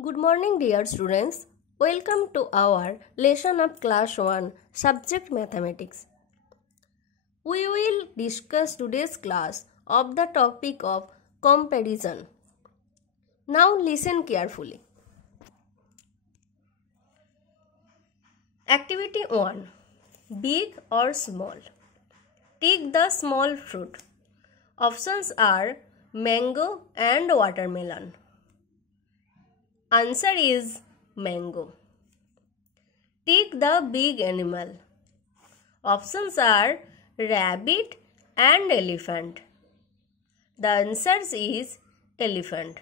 Good morning, dear students. Welcome to our lesson of class 1 subject mathematics. We will discuss today's class of the topic of comparison. Now listen carefully. Activity 1. Big or small? Take the small fruit. Options are mango and watermelon. Answer is mango. Take the big animal. Options are rabbit and elephant. The answer is elephant.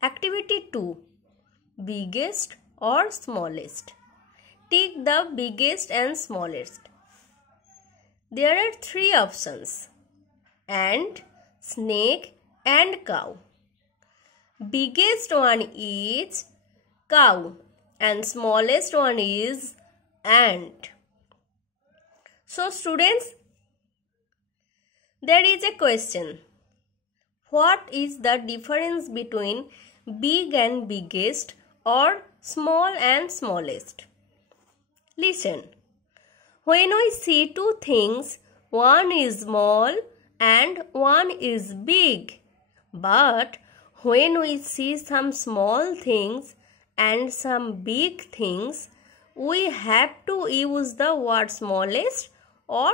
Activity 2. Biggest or smallest? Take the biggest and smallest. There are 3 options: ant, snake and cow. Biggest one is cow and smallest one is ant. So students, there is a question. What is the difference between big and biggest or small and smallest? Listen. When we see two things, one is small and one is big. But when we see some small things and some big things, we have to use the word smallest or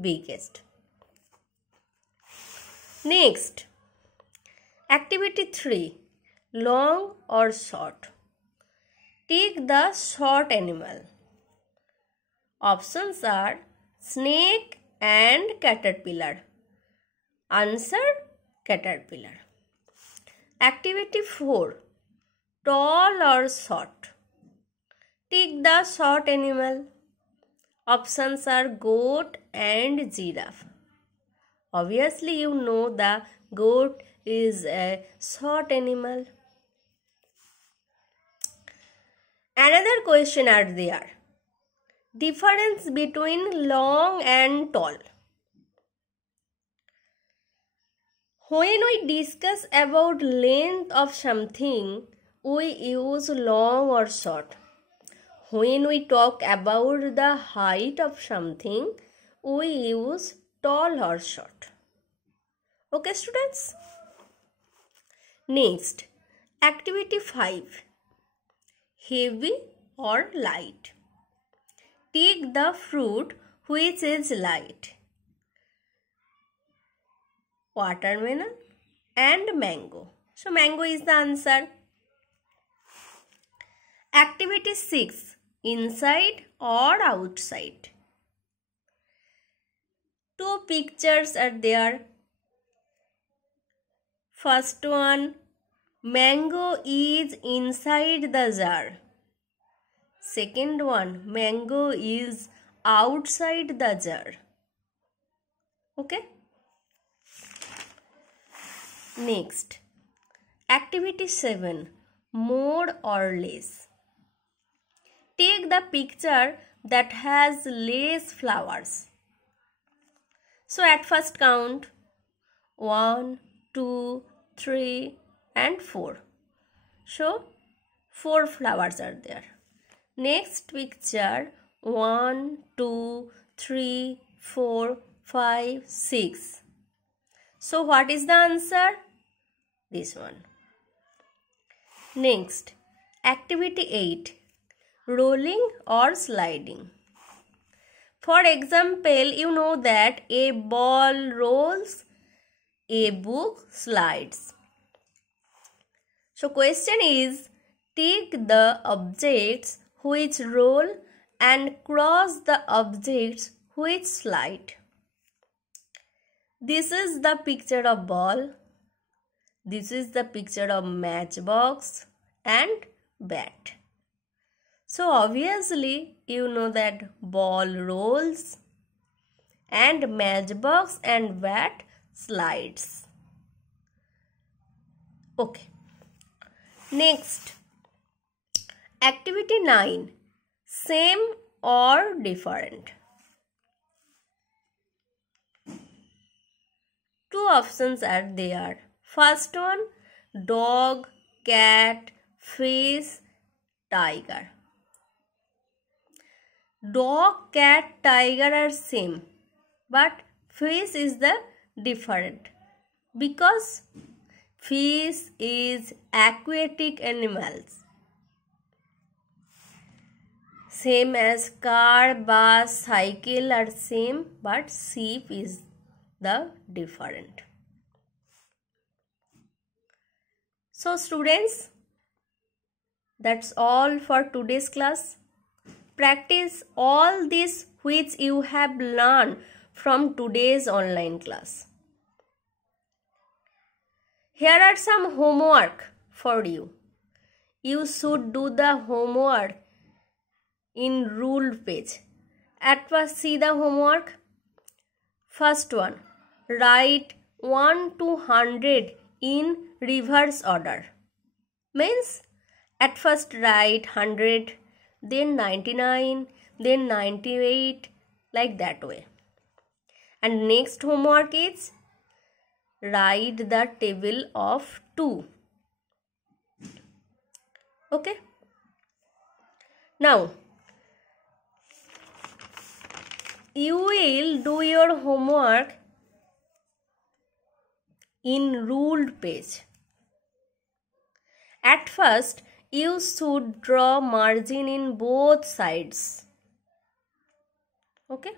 biggest. Next, activity 3. Long or short? Take the short animal. Options are snake and caterpillar. Answer: caterpillar. Activity 4. Tall or short? Take the short animal. Options are goat and giraffe. Obviously, you know the goat is a short animal. Another question are there. Difference between long and tall. When we discuss about length of something, we use long or short. When we talk about the height of something, we use tall or short. Okay, students? Next, activity 5. Heavy or light? Take the fruit which is light. Watermelon and mango. So mango is the answer. Activity 6. Inside or outside? 2 pictures are there. First one, mango is inside the jar. Second one, mango is outside the jar. Okay? Next, activity 7. More or less? Take the picture that has less flowers. So at first count 1, 2, 3 and 4. So 4 flowers are there. Next picture 1, 2, 3, 4, 5, 6. So what is the answer? This one. Next, activity 8. Rolling or sliding? For example, you know that a ball rolls, a book slides. So question is, take the objects which roll and cross the objects which slide. This is the picture of ball. This is the picture of matchbox and bat. So obviously you know that ball rolls and matchbox and bat slides. Okay. Next, activity 9. Same or different? 2 options are there. First one, dog cat, fish, tiger. Dog, cat, tiger are same, but fish is the different because fish is aquatic animals. Same as car, bus, cycle are same, but sheep is the different. So students, that's all for today's class. Practice all this which you have learned from today's online class. Here are some homework for you. You should do the homework in ruled page. At first, see the homework. First one, write 1 to 100 in reverse order. Means at first write 100, then 99, then 98, like that way. And next homework is write the table of 2. Okay. Now, you will do your homework in ruled page. At first, you should draw margin in both sides. Okay.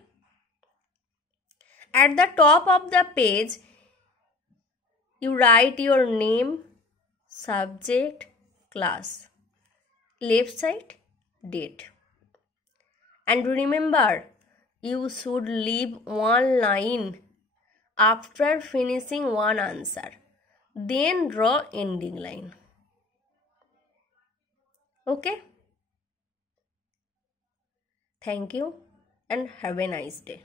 At the top of the page, you write your name, subject, class. Left side, date. And remember, you should leave one line after finishing one answer. Then draw ending line. Okay? Thank you and have a nice day.